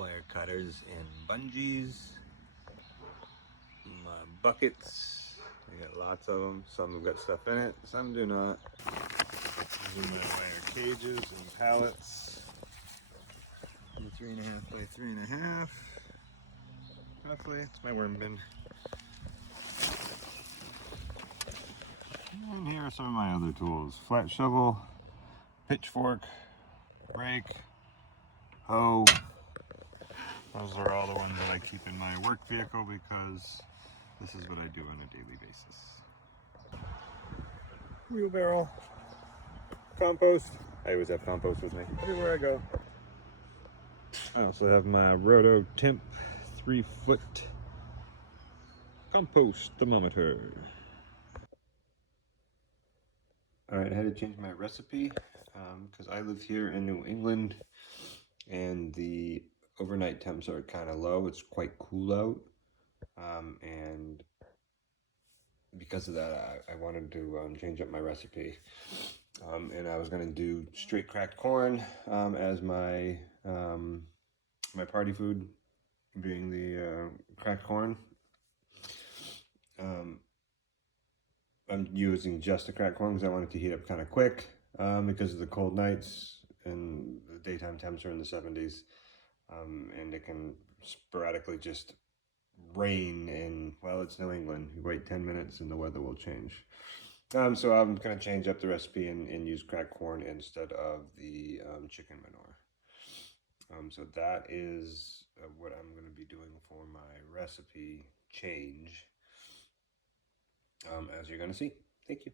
wire cutters and bungees. My buckets, I got lots of them. Some have got stuff in it, some do not. These are my wire cages and pallets. 3.5 by 3.5. Roughly, it's my worm bin. And here are some of my other tools. Flat shovel, pitchfork, rake, hoe. Those are all the ones that I keep in my work vehicle because this is what I do on a daily basis. Wheelbarrow, compost. I always have compost with me everywhere I go. I also have my Roto Temp 3-foot compost thermometer. Alright, I had to change my recipe because I live here in New England and the overnight temps are kind of low. It's quite cool out, and because of that I wanted to change up my recipe, and I was going to do straight cracked corn as my my party food, being the cracked corn. I'm using just the cracked corn because I want it to heat up kind of quick because of the cold nights and the daytime temps are in the 70s, and it can sporadically just rain in, well, it's New England. You wait 10 minutes and the weather will change. So I'm going to change up the recipe and use cracked corn instead of the chicken manure. So that is what I'm going to be doing for my recipe change, as you're going to see. Thank you.